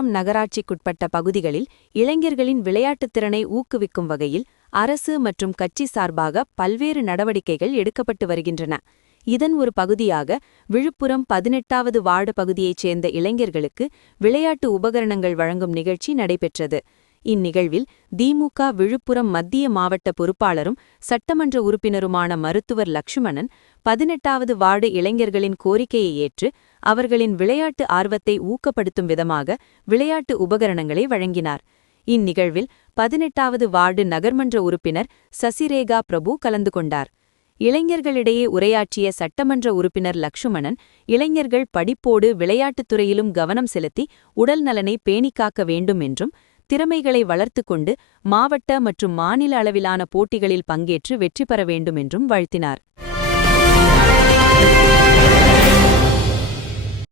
விழுப்புரம் நகராட்சிக்குட்பட்ட பகுதிகளில் இளைஞர்களின் விளையாட்டுத் திறனை ஊக்குவிக்கும் வகையில் அரசு மற்றும் கட்சி சார்பாக பல்வேறு நடவடிக்கைகள் எடுக்கப்பட்டு வருகின்றன. இதன் ஒரு பகுதியாக விழுப்புரம் 18வது வார்டு பகுதியைச் சேர்ந்த இளைஞர்களுக்கு விளையாட்டு உபகரணங்கள் வழங்கும் நிகழ்ச்சி நடைபெற்றது. இந்நிகழ்வில் திமுக விழுப்புரம் மத்திய மாவட்ட பொறுப்பாளரும் சட்டமன்ற உறுப்பினருமான மருத்துவர் லட்சுமணன் 18வது வார்டு இளைஞர்களின் கோரிக்கையை ஏற்று அவர்களின் விளையாட்டு ஆர்வத்தை ஊக்கப்படுத்தும் விதமாக விளையாட்டு உபகரணங்களை வழங்கினார். இந்நிகழ்வில் 18வது வார்டு நகர்மன்ற உறுப்பினர் சசிரேகா பிரபு கலந்து கொண்டார். இளைஞர்களிடையே உரையாற்றிய சட்டமன்ற உறுப்பினர் லட்சுமணன், இளைஞர்கள் படிப்போடு விளையாட்டுத் துறையிலும் கவனம் செலுத்தி உடல் நலனை பேணிக்காக்க வேண்டும் என்றும், திறமைகளை வளர்த்துக் கொண்டு மாவட்ட மற்றும் மாநில அளவிலான போட்டிகளில் பங்கேற்று வெற்றி பெற வேண்டும் என்றும் வாழ்த்தினார்.